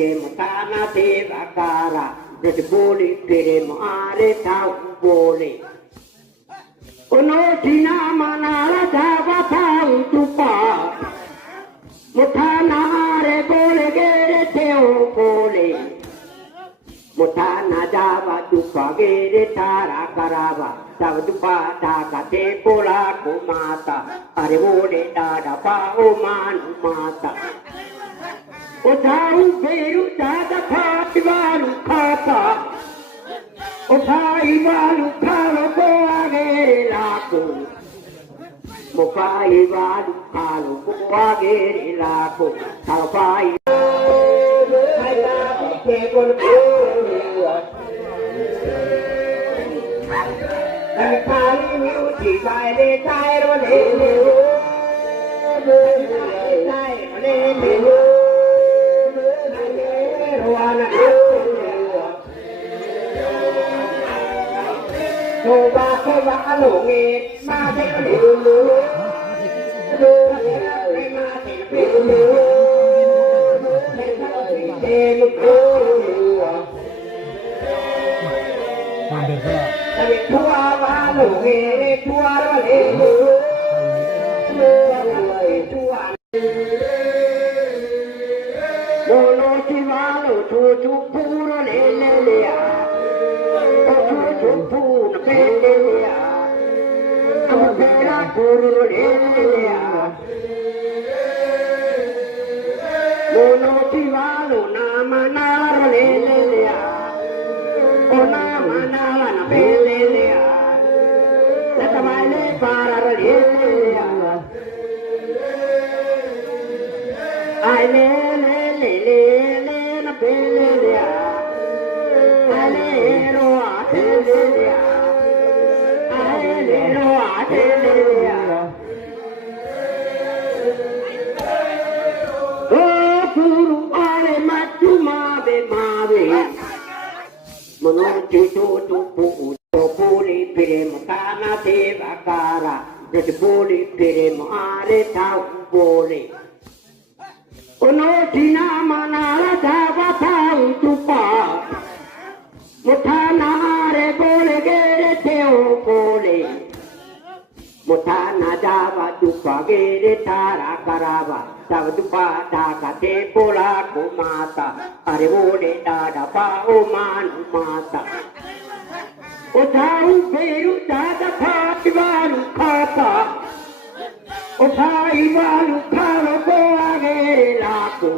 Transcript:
Mutana deva kara, the bully pere mare tau bole. Ono tina manara dava tau tupa. Mutana are bole gere teo bole. Mutana dava tupa gere tara karava. Dava tupa taka te pola kumata. Are bole dada pa o manu mata. Othai veru dada phati valu khata. Othai valu khalo ko agere lako. Mopai valu khalo ko agere lako. Thapai hai ta ke kon ko. Hai khali mi uthi sai le sai ro le le. Sai le le. Cô ba cái vã lỗ nghe ma thế liu liu ma thế liu liu em cô tại thua vã lỗ nghe thua đó liu thua Bolo ti valo tu tu puro le a tu pu na pe le a amera puro le a Bolo ti valo na manara le a ona manara na pe le a la tamale para le a ai le Ono tina manala dava tau tupa. Mutana are bole gere teo bole. Mutana dava tupa gere tara karava. Dava tupa taka te pola kumata. Are bole dada pa o manu mata. Othai veru dada phati valu khata. Othai valu khalo ko agere lako.